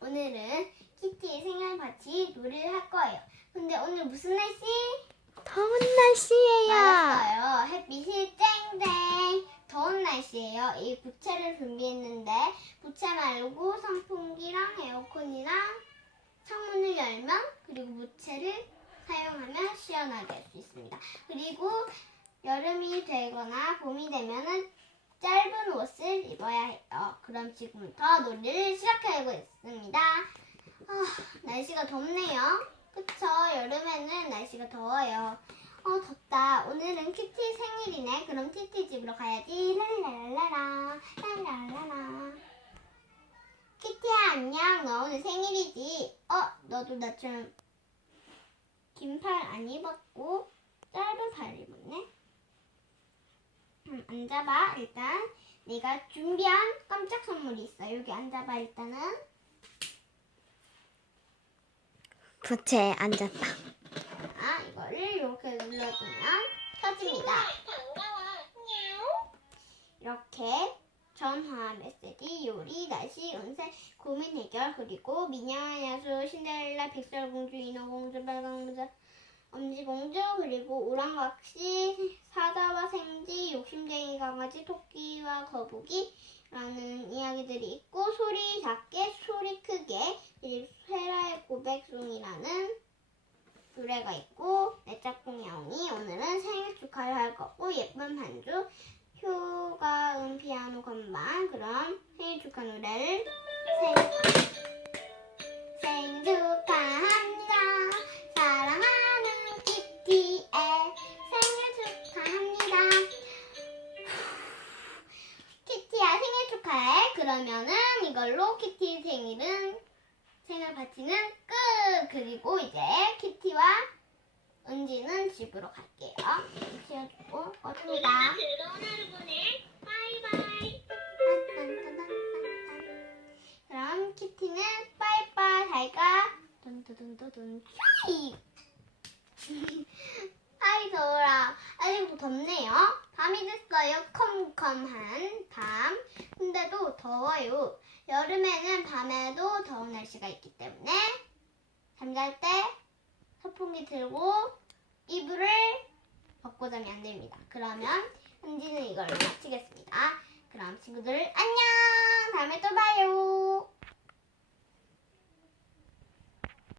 오늘은 키티 생일 파티 놀이를 할 거예요. 근데 오늘 무슨 날씨? 더운 날씨예요. 맞았어요. 햇빛이 쨍쨍. 더운 날씨예요. 이 부채를 준비했는데 부채 말고 선풍기랑 에어컨이랑 창문을 열면 그리고 부채를 사용하면 시원하게 할 수 있습니다. 그리고 여름이 되거나 봄이 되면은 짧은 옷을 입어야 해요. 그럼 지금부터 놀이를 시작해 보겠습니다. 아, 날씨가 덥네요. 그쵸? 여름에는 날씨가 더워요. 어, 덥다. 오늘은 키티 생일이네. 그럼 키티 집으로 가야지. 랄랄랄라라. 랄랄라라. 키티야, 안녕. 너 오늘 생일이지? 어, 너도 나처럼 긴팔 안 입었고, 짧은 팔 입었네? 음, 앉아봐, 일단. 내가 준비한 깜짝 선물이 있어. 여기 앉아봐, 일단은. 부채에 앉았다. 아, 이거를 이렇게 눌러주면 켜집니다. 이렇게 전화, 메시지, 요리, 날씨, 운세, 고민 해결, 그리고 미녀와 야수, 신데렐라, 백설공주, 인어공주, 빨강공주, 엄지공주, 그리고 오랑각시, 욕심쟁이 강아지, 토끼와 거북이라는 이야기들이 있고 소리 작게, 소리 크게, 세라의 고백송이라는 노래가 있고 내 짝꿍 야옹이 오늘은 생일 축하를 할 거고 예쁜 반주 효가 음 피아노 건반 그럼 생일 축하 노래를 생, 생일 그러면은 이걸로 키티 생일은 생일 파티는 끝! 그리고 이제 키티와 은지는 집으로 갈게요. 치워주고 꺼줍니다. 즐거운 하루 보내. 바이바이. 그럼 키티는 빠이빠이 잘가. 쭈이. 아이 더워라. 아직도 덥네요. 밤이 됐어요. 컴컴한 밤. 근데도 더워요. 여름에는 밤에도 더운 날씨가 있기 때문에 잠잘 때 선풍기 들고 이불을 벗고 자면 안 됩니다. 그러면 현지는 이걸로 마치겠습니다. 그럼 친구들 안녕.